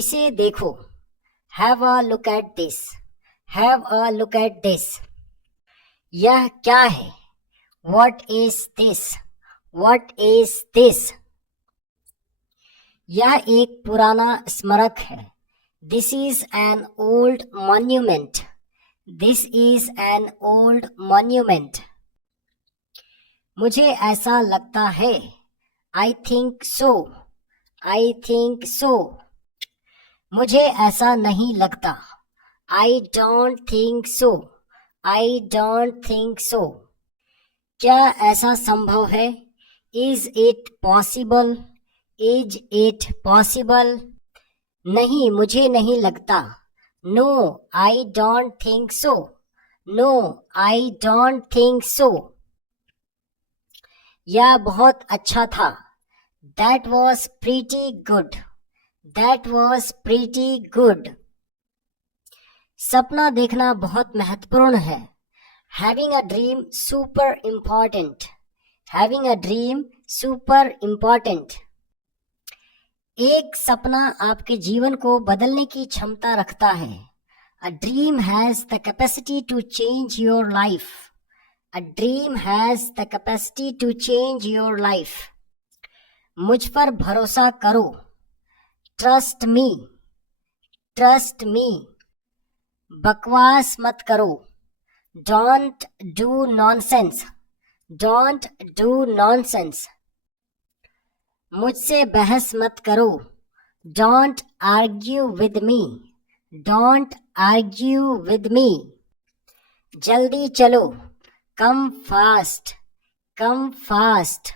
इसे देखो। Have a look at this. Have a look at this. यह क्या है? What is this? What is this? यह एक पुराना स्मारक है। This is an old monument. This is an old monument. मुझे ऐसा लगता है। आई थिंक सो। आई थिंक सो। मुझे ऐसा नहीं लगता। आई don't think so. I don't think so. क्या ऐसा संभव है? Is it possible? Is it possible? नहीं, मुझे नहीं लगता। No, I don't think so. No, I don't think so. यह बहुत अच्छा था। That was pretty good. That was pretty good. सपना देखना बहुत महत्वपूर्ण है। Having a dream super important. Having a dream super important. एक सपना आपके जीवन को बदलने की क्षमता रखता है। A dream has the capacity to change your life. A dream has the capacity to change your life. मुझ पर भरोसा करो। Trust me. Trust me. बकवास मत करो। Don't do nonsense. Don't do nonsense. मुझसे बहस मत करो। Don't argue with me. Don't argue with me. जल्दी चलो। Come fast. Come fast.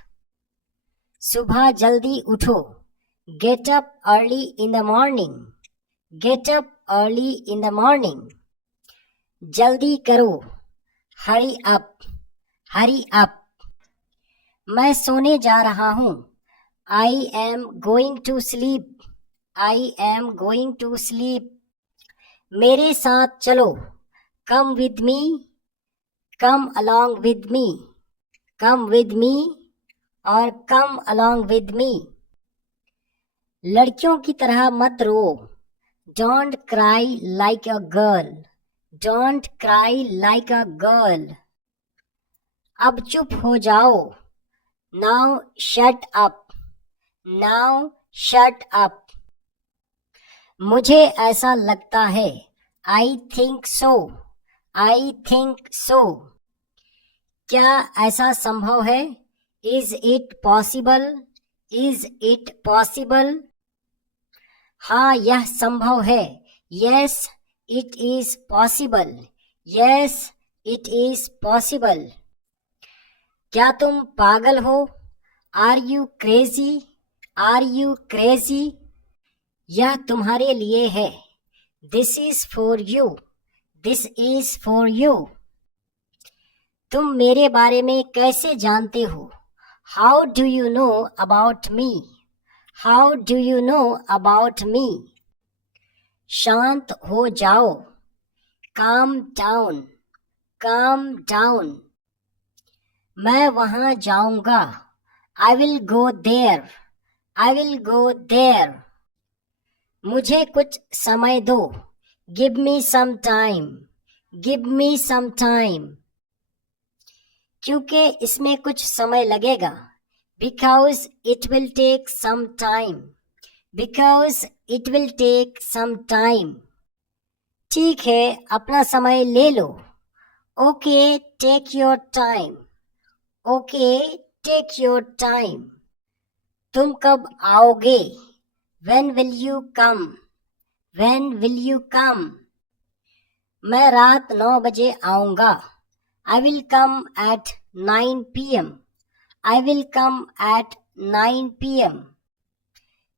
सुबह जल्दी उठो। Get up early in the morning. Get up early in the morning. जल्दी करो। Hurry up. Hurry up. मैं सोने जा रहा हूँ। I am going to sleep. I am going to sleep. मेरे साथ चलो। Come with me. Come along with me. Come with me और कम अलॉन्ग विद मी। लड़कियों की तरह मत रो। Don't cry like a girl. Don't cry like a girl. अब चुप हो जाओ। Now shut up. Now shut up. मुझे ऐसा लगता है। आई think so. I think so. क्या ऐसा संभव है? Is it possible? Is it possible? हाँ, यह संभव है। Yes it is possible. Yes it is possible. क्या तुम पागल हो? Are you crazy? Are you crazy? यह तुम्हारे लिए है। This is for you. This is for you. तुम मेरे बारे में कैसे जानते हो? How do you know about me? How do you know about me? शांत हो जाओ। Calm down. Calm down. मैं वहां जाऊंगा। I will go there. I will go there. मुझे कुछ समय दो। Give me some time. Give me some time. क्योंकि इसमें कुछ समय लगेगा। Because it will take some time. Because it will take some time. ठीक है, अपना समय ले लो। Okay, take your time. Okay, take your time. तुम कब आओगे? When will you come? When will you come? मैं रात 9 बजे आऊंगा। I will come at 9 p.m. I will come at 9 p.m.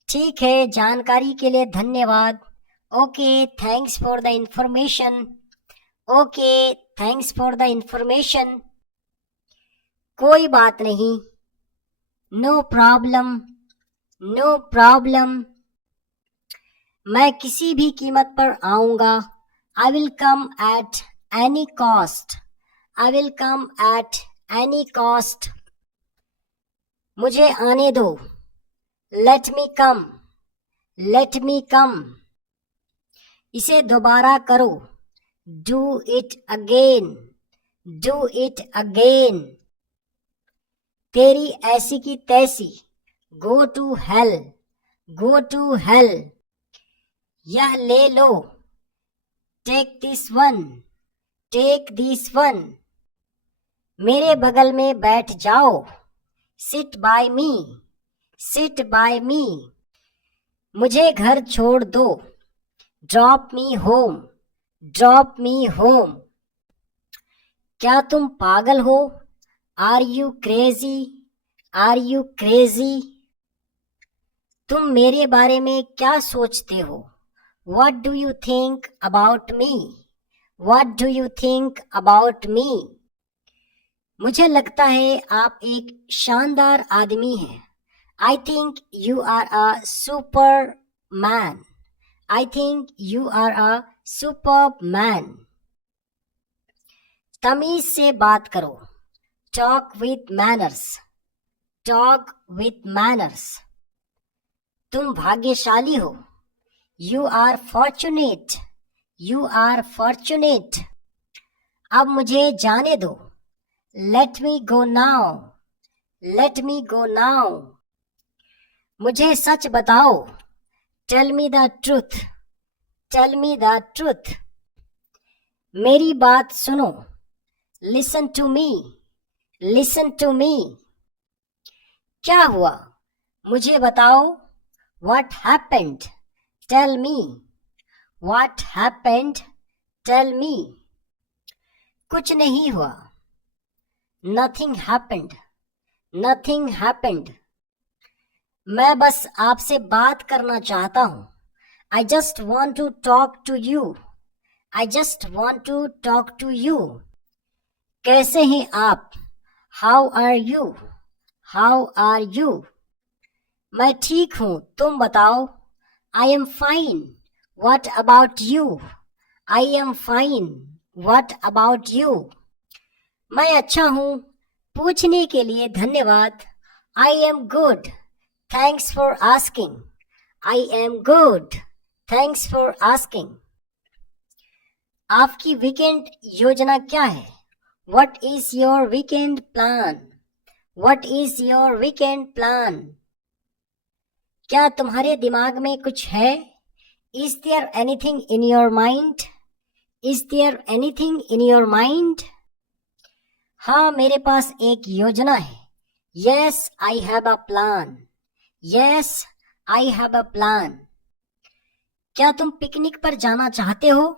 ठीक है, जानकारी के लिए धन्यवाद। Okay, thanks for the information. Okay, thanks for the information. कोई बात नहीं। No problem. No problem. मैं किसी भी कीमत पर आऊंगा। I will come at any cost. I will come at any cost. मुझे आने दो। Let me come. Let me come. इसे दोबारा करो, do it again, do it again. तेरी ऐसी की तैसी, go to hell, go to hell. यह ले लो, take this one, take this one. मेरे बगल में बैठ जाओ, sit by me, sit by me. मुझे घर छोड़ दो, drop me home, drop me home. क्या तुम पागल हो, are you crazy, are you crazy. तुम मेरे बारे में क्या सोचते हो, what do you think about me, what do you think about me. मुझे लगता है आप एक शानदार आदमी हैं, I think you are a super man, I think you are a super man. तमीज से बात करो, talk with manners, talk with manners. तुम भाग्यशाली हो, you are fortunate, you are fortunate. अब मुझे जाने दो, let me go now, let me go now. मुझे सच बताओ, tell me the truth, tell me the truth. मेरी बात सुनो, listen to me, listen to me. क्या हुआ, मुझे बताओ, what happened, tell me, what happened, tell मी। कुछ नहीं हुआ, नथिंग हैपेंड, नथिंग हैपेंड। मैं बस आपसे बात करना चाहता हूं, I just want to talk to you, I just want to talk to you. कैसे हैं आप, how are you, how are you. मैं ठीक हूं, तुम बताओ, I am fine, what about you, I am fine, what about you. मैं अच्छा हूं, पूछने के लिए धन्यवाद, I am good, thanks for asking, I am good, thanks for asking. आपकी वीकेंड योजना क्या है, what is your weekend plan, what is your weekend plan. क्या तुम्हारे दिमाग में कुछ है, is there anything in your mind, is there anything in your mind. हाँ, मेरे पास एक योजना है, yes I have a plan, yes I have a plan. क्या तुम पिकनिक पर जाना चाहते हो,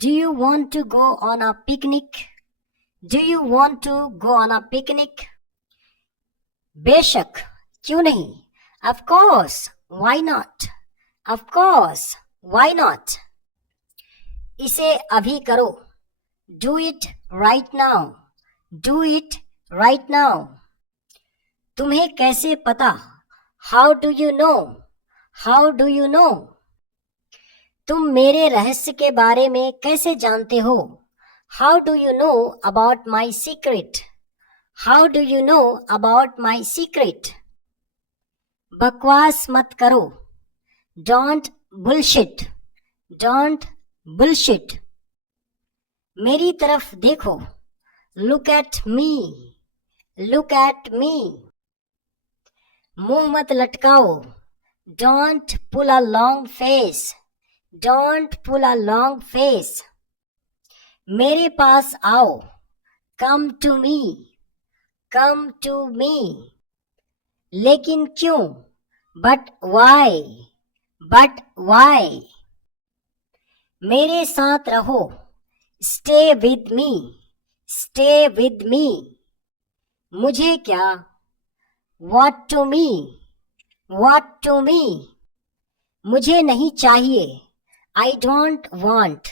do you want to go on a picnic, do you want to go on a picnic. बेशक, क्यों नहीं, of course, why not, of course, why not. इसे अभी करो, do it right now, do it right now. तुम्हें कैसे पता, how do you know, how do you no. तुम मेरे रहस्य के बारे में कैसे जानते हो, how do you know about my secret, how do you know about my secret. बकवास मत करो, डोंट बुलशिट, डोंट बुलशिट। मेरी तरफ देखो, look at me, look at me. मुंह मत लटकाओ, don't pull a long face, don't pull a long face. मेरे पास आओ, come to me, come to me. लेकिन क्यों, बट वाई, बट वाई। मेरे साथ रहो, stay with me, stay with me. मुझे क्या, what to me, what to me. मुझे नहीं चाहिए, I don't want,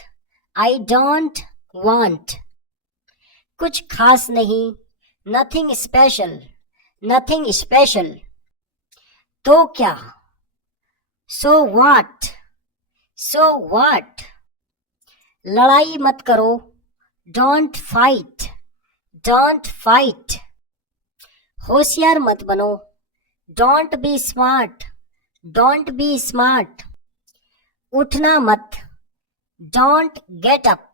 I don't want. कुछ खास नहीं, नथिंग स्पेशल, नथिंग स्पेशल। तो क्या, सो व्हाट, सो व्हाट। लड़ाई मत करो, डोंट फाइट, डोंट फाइट। होशियार मत बनो, don't be smart, don't be smart, उठना मत, don't get up,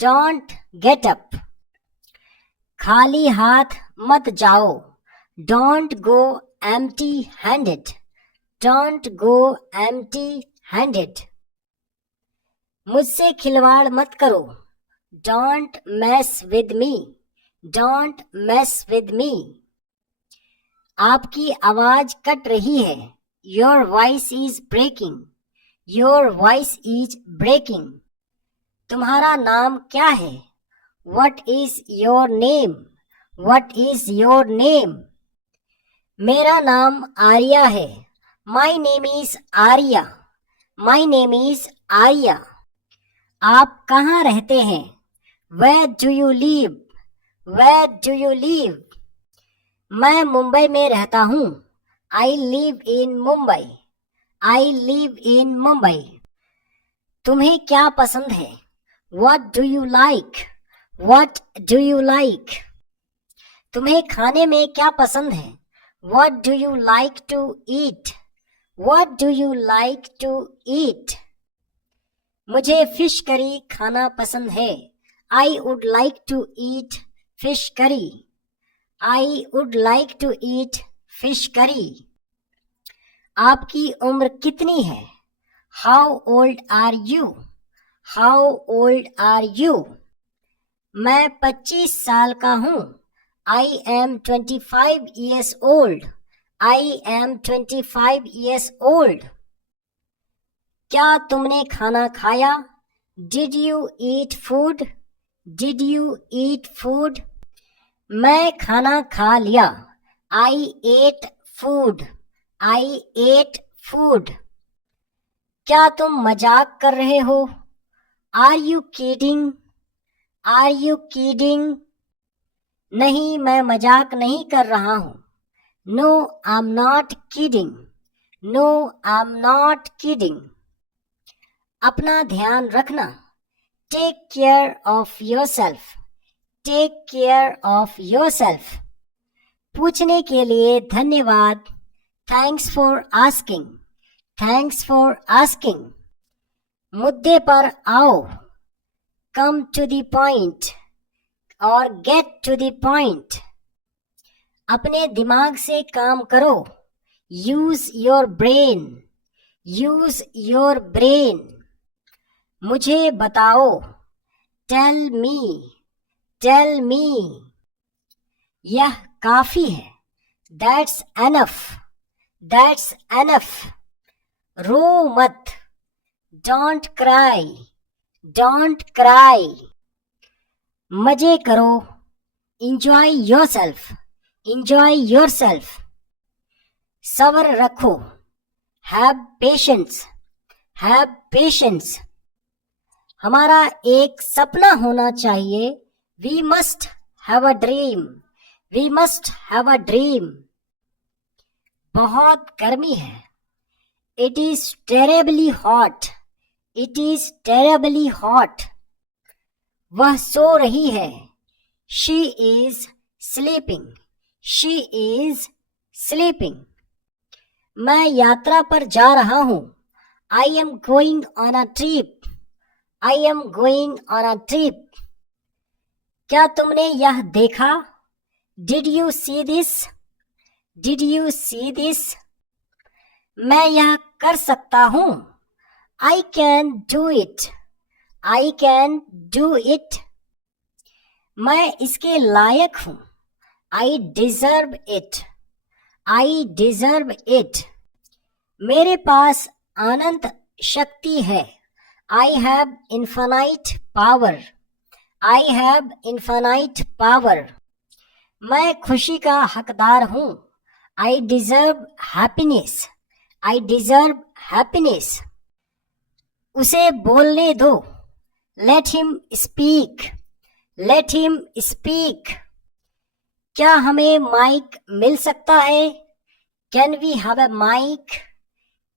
don't get up. खाली हाथ मत जाओ, don't go empty handed, don't go empty handed. मुझसे खिलवाड़ मत करो, don't mess with me, don't mess with me. आपकी आवाज कट रही है, your voice is breaking, your voice is breaking. तुम्हारा नाम क्या है, what is your name, what is your name. मेरा नाम आर्या है, my name is Arya, my name is Arya. आप कहाँ रहते हैं, where do you live, where do you live. मैं मुंबई में रहता हूँ, I live in Mumbai, I live in Mumbai. तुम्हें क्या पसंद है, what do you like, what do you like. तुम्हें खाने में क्या पसंद है, what do you like to eat, what do you like to eat. मुझे फिश करी खाना पसंद है, आई would like to eat fish curry, I would like to eat fish curry. आपकी उम्र कितनी है, how old are you, how old are you. मैं 25 साल का हूँ, I am 25 years old, I am 25 years old। क्या तुमने खाना खाया, did you eat food, did you eat food. मैं खाना खा लिया, I ate food, I ate food. क्या तुम मजाक कर रहे हो, are you kidding, are you kidding. नहीं, मैं मजाक नहीं कर रहा हूँ, no I am not kidding, no I am not kidding. अपना ध्यान रखना, take care of yourself, take care of yourself. पूछने के लिए धन्यवाद, thanks for asking, thanks for asking. मुद्दे पर आओ, कम टू द पॉइंट और गेट टू द पॉइंट। अपने दिमाग से काम करो, use your brain, use your brain. मुझे बताओ, टेल मी, टेल मी। यह काफी है, दैट्स एनफ, दैट्स एनफ। रो मत, डोंट क्राई, डोंट क्राई। मजे करो, इंजॉय योरसेल्फ, इंजॉय योरसेल्फ। सब्र रखो, हैव पेशेंस, हैव पेशेंस। हमारा एक सपना होना चाहिए, we must have a dream, we must have a dream. बहुत गर्मी है, it is terribly hot, it is terribly hot. वह सो रही है, she is sleeping, she is sleeping. मैं यात्रा पर जा रहा हूँ, I am going on a trip, I am going on a trip. क्या तुमने यह देखा, did you see this, did you see this. मैं यह कर सकता हूँ, आई can do it, I can do it. मैं इसके लायक हूँ, I deserve it, I deserve it. मेरे पास अनंत शक्ति है, I have infinite power, I have infinite power. मैं खुशी का हकदार हूँ, I deserve happiness, I deserve happiness. उसे बोलने दो, let him speak, let him speak. क्या हमें माइक मिल सकता है, can we have a mic,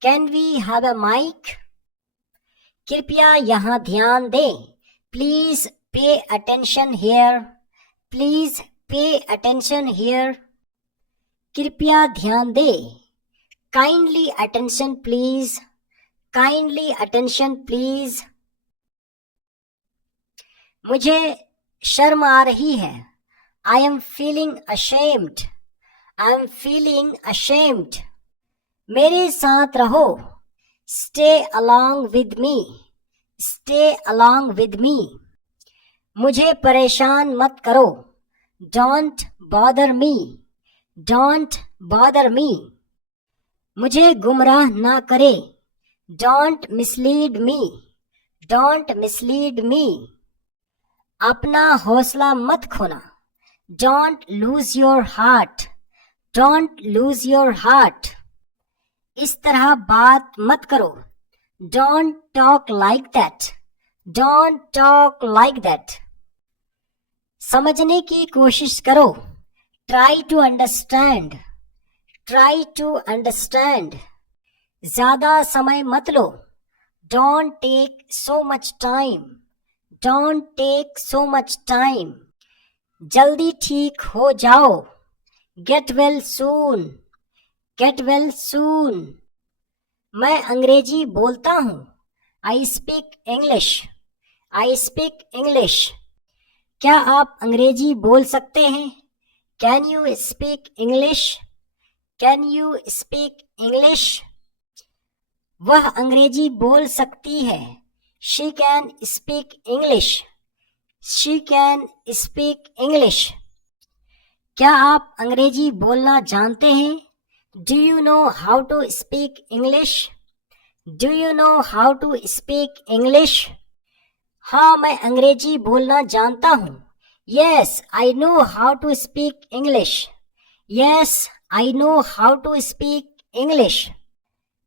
can we have a mic. कृपया यहाँ ध्यान दें, please pay attention here, please pay attention here. कृपया ध्यान दें, kindly attention please, kindly attention please. मुझे शर्म आ रही है, I am feeling ashamed, I am feeling ashamed. मेरे साथ रहो, stay along with me, stay along with me. मुझे परेशान मत करो, don't bother me, don't bother me. मुझे गुमराह ना करे, don't mislead me, don't mislead me. अपना हौसला मत खोना, don't lose your heart, don't lose your heart. इस तरह बात मत करो, don't talk like that, don't talk like that. समझने की कोशिश करो, try to understand, try to understand. ज्यादा समय मत लो, don't take so much time, don't take so much time. जल्दी ठीक हो जाओ, get well soon, get well soon. मैं अंग्रेजी बोलता हूँ, I speak English, I speak English. क्या आप अंग्रेजी बोल सकते हैं? Can you speak English, can you speak English. वह अंग्रेजी बोल सकती है, she can speak English, she can speak English. क्या आप अंग्रेजी बोलना जानते हैं? Do you know how to speak English, do you know how to speak English. हाँ, मैं अंग्रेजी बोलना जानता हूँ, yes I know how to speak English, yes I know how to speak English.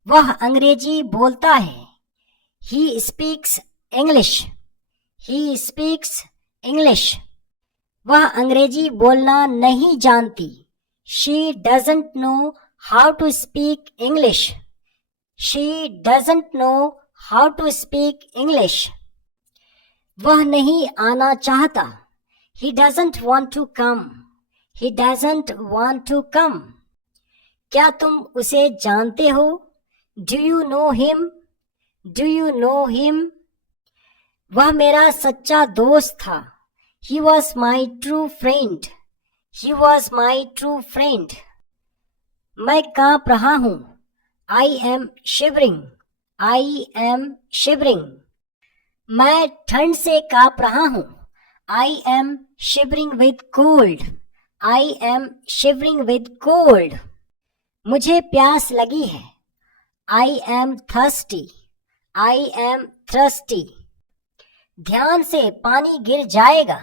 वह अंग्रेजी बोलता है, he speaks English, he speaks English. वह अंग्रेजी बोलना नहीं जानती, she doesn't know how to speak English, she doesn't know how to speak English. वह नहीं आना चाहता, he doesn't want to come, he doesn't want to come। क्या तुम उसे जानते हो? Do you know him, do you know him। वह मेरा सच्चा दोस्त था, he was my true friend, he was my true friend। मैं कांप रहा हूँ, I am shivering, I am shivering। मैं ठंड से कांप रहा हूँ, I am shivering with cold, I am shivering with cold। मुझे प्यास लगी है, I am thirsty, I am thirsty। ध्यान से पानी गिर जाएगा,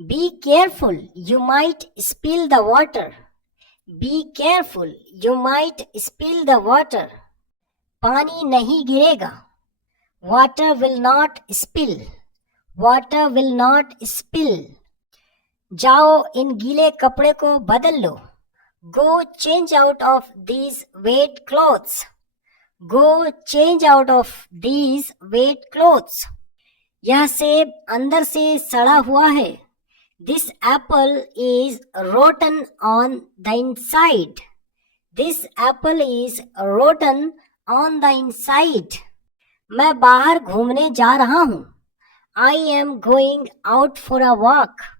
be careful, you might spill the water, be careful, you might spill the water। पानी नहीं गिरेगा, water will not spill, water will not spill। जाओ इन गीले कपड़े को बदल लो, go change out of these wet clothes, go change out of these wet clothes। यह सेब अंदर से सड़ा हुआ है, this apple is rotten on the inside, this apple is rotten on the inside। मैं बाहर घूमने जा रहा हूँ, I am going out for a walk,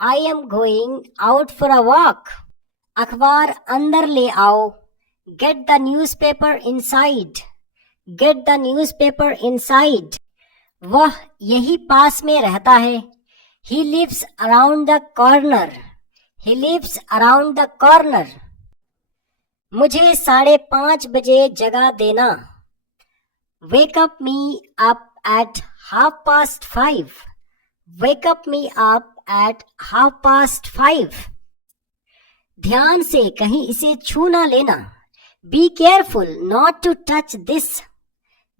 I am going out for a walk। अखबार अंदर ले आओ, get the newspaper inside, get the newspaper inside। वह यही पास में रहता है, he lives around the corner, he lives around the corner। मुझे 5:30 बजे जगा देना, wake up me up at 5:30, wake up me up at 5:30। ध्यान से कहीं इसे छू ना लेना, be careful not to touch this,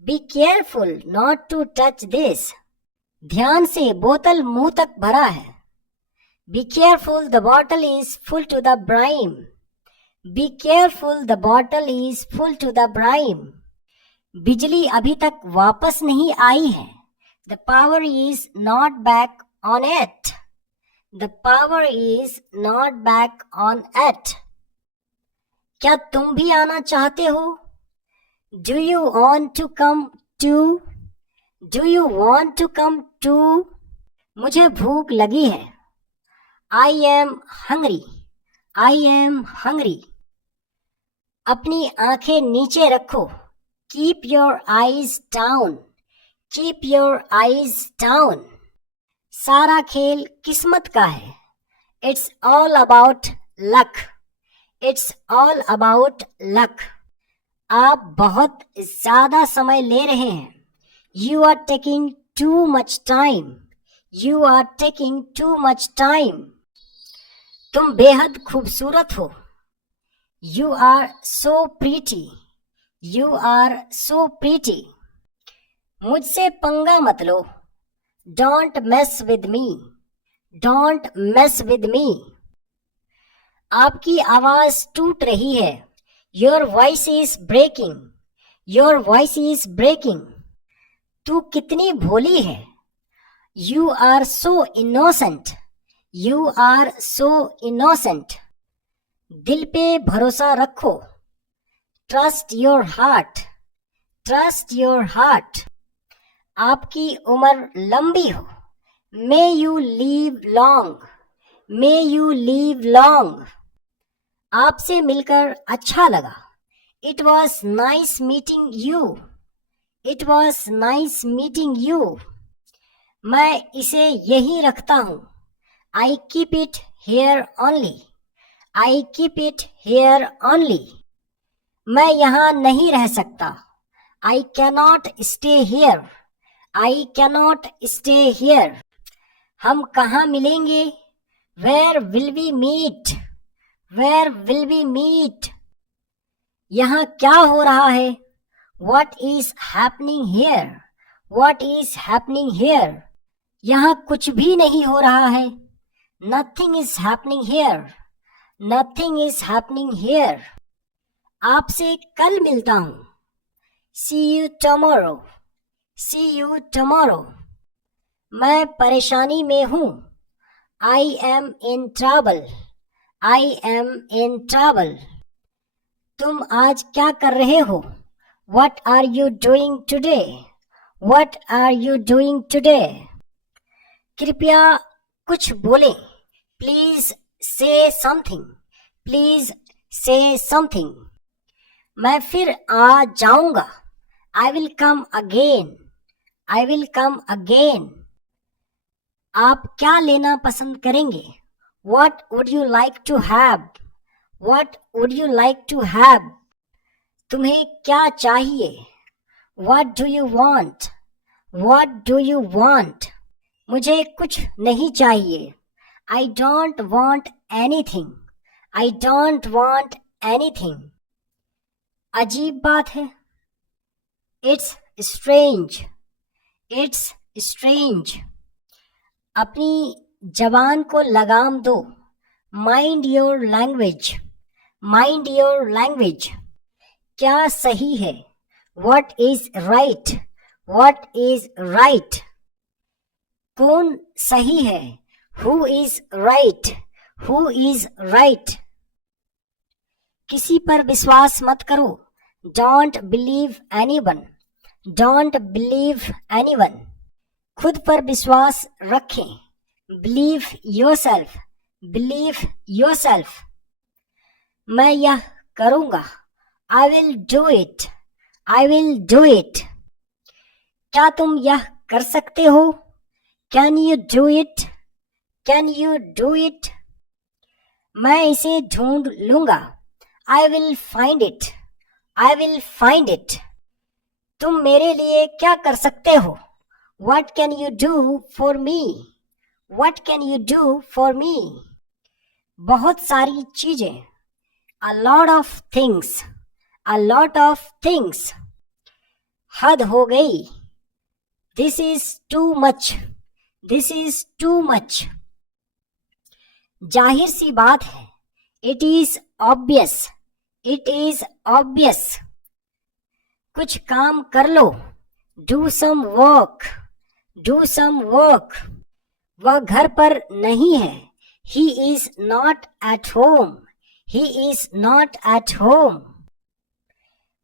be careful not to touch this। ध्यान से बोतल मुंह तक भरा है, be careful the bottle is full to the brim, be careful the bottle is full to the brim। बिजली अभी तक वापस नहीं आई है, the power is not back on it, the power is not back on it। क्या तुम भी आना चाहते हो? Do you want to come too? Do you want to come too? मुझे भूख लगी है. I am hungry. I am hungry. अपनी आंखें नीचे रखो. Keep your eyes down. Keep your eyes down. सारा खेल किस्मत का है. It's all about luck. It's all about luck. आप बहुत ज्यादा समय ले रहे हैं. You are taking too much time. You are taking too much time. तुम बेहद खूबसूरत हो. You are so pretty. You are so pretty. मुझसे पंगा मत लो. Don't mess with me. Don't mess with me. आपकी आवाज टूट रही है. Your voice is breaking. Your voice is breaking. तू कितनी भोली है. You are so innocent. You are so innocent. दिल पे भरोसा रखो. Trust your heart. Trust your heart. आपकी उम्र लंबी हो. May you live long. May you live long. आपसे मिलकर अच्छा लगा. It was nice meeting you. It was nice meeting you. मैं इसे यहीं रखता हूँ. I keep it here only. I keep it here only. मैं यहाँ नहीं रह सकता. I cannot stay here. I cannot stay here. हम कहाँ मिलेंगे? Where will we meet? Where will we meet? यहाँ क्या हो रहा है? What is happening here? What is happening here? यहाँ कुछ भी नहीं हो रहा है. Nothing is happening here. Nothing is happening here. आपसे कल मिलता हूँ. See you tomorrow. See you tomorrow. मैं परेशानी में हूँ. I am in trouble. I am in trouble. तुम आज क्या कर रहे हो? What are you doing today? What are you doing today? कृपया कुछ बोलें. Please say something. Please say something. मैं फिर आ जाऊंगा. I will come again. I will come again. आप क्या लेना पसंद करेंगे? What would you like to have? What would you like to have? तुम्हें क्या चाहिए? What do you want? What do you want? मुझे कुछ नहीं चाहिए. I don't want anything. I don't want anything. अजीब बात है. It's strange. It's strange. अपनी जबान को लगाम दो. Mind your language. Mind your language. क्या सही है? What is right? What is right? कौन सही है? Who is right? Who is right? किसी पर विश्वास मत करो. Don't believe anyone. Don't believe anyone. खुद पर विश्वास रखें. Believe yourself. Believe yourself. मैं यह करूँगा. I will do it. I will do it. क्या तुम यह कर सकते हो? Can you do it? Can you do it? मैं इसे ढूंढ लूँगा. I will find it. I will find it. तुम मेरे लिए क्या कर सकते हो? What can you do for me? What can you do for me? बहुत सारी चीजें. A lot of things. A lot of things. हद हो गई. This is too much. This is too much. जाहिर सी बात है. It is obvious. It is obvious. कुछ काम कर लो. Do some work. Do some work. वह घर पर नहीं है. He is not at home. He is not at home.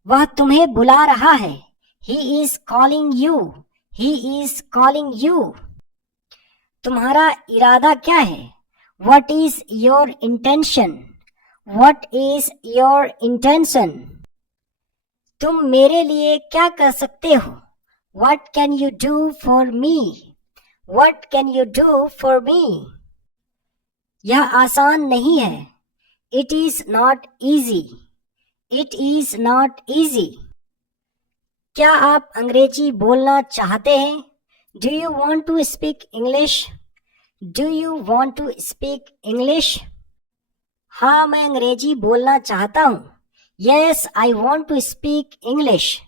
वह तुम्हें बुला रहा है. He is calling you. He is calling you. तुम्हारा इरादा क्या है? What is your intention? What is your intention? तुम मेरे लिए क्या कर सकते हो? What can you do for me? What can you do for me? यह आसान नहीं है. It is not easy. It is not easy. क्या आप अंग्रेजी बोलना चाहते हैं? Do you want to speak English? Do you want to speak English? हाँ, मैं अंग्रेजी बोलना चाहता हूँ. Yes, I want to speak English.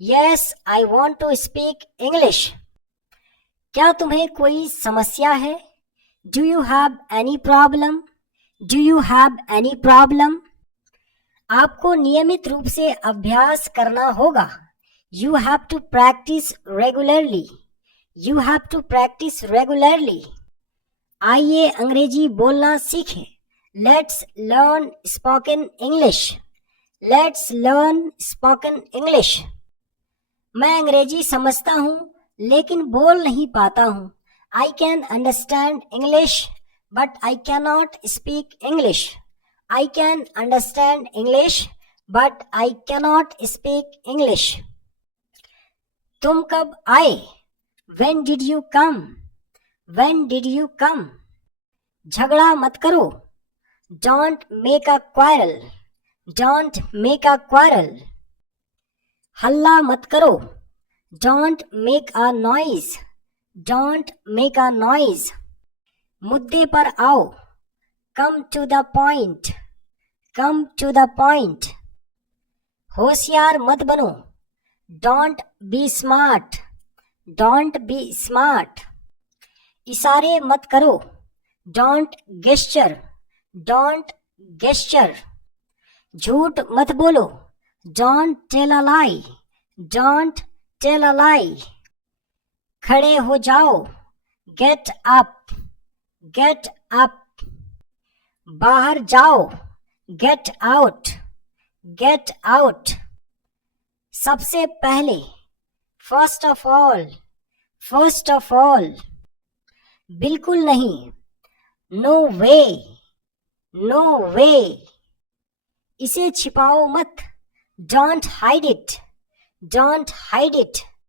Yes, I want to speak English. क्या तुम्हें कोई समस्या है? Do you have any problem? Do you have any problem? आपको नियमित रूप से अभ्यास करना होगा. You have to practice regularly. You have to practice regularly. आइए अंग्रेजी बोलना सीखें. Let's learn spoken English. Let's learn spoken English. मैं अंग्रेजी समझता हूँ लेकिन बोल नहीं पाता हूँ. I can understand English but I cannot speak English. I can understand English but I cannot speak English. तुम कब आए? When did you come? When did you come? झगड़ा मत करो. Don't make a quarrel. Don't make a quarrel. हल्ला मत करो. Don't make a noise. Don't make a noise. मुद्दे पर आओ. Come to the point. Come to the point. होशियार मत बनो. Don't be smart. Don't be smart. इशारे मत करो. Don't gesture. Don't gesture. झूठ मत बोलो. Don't tell a lie. Don't tell a lie. खड़े हो जाओ. Get up. Get up. बाहर जाओ. Get out. Get out. सबसे पहले. First of all. First of all. बिल्कुल नहीं. No way. No way. इसे छिपाओ मत. Don't hide it. Don't hide it.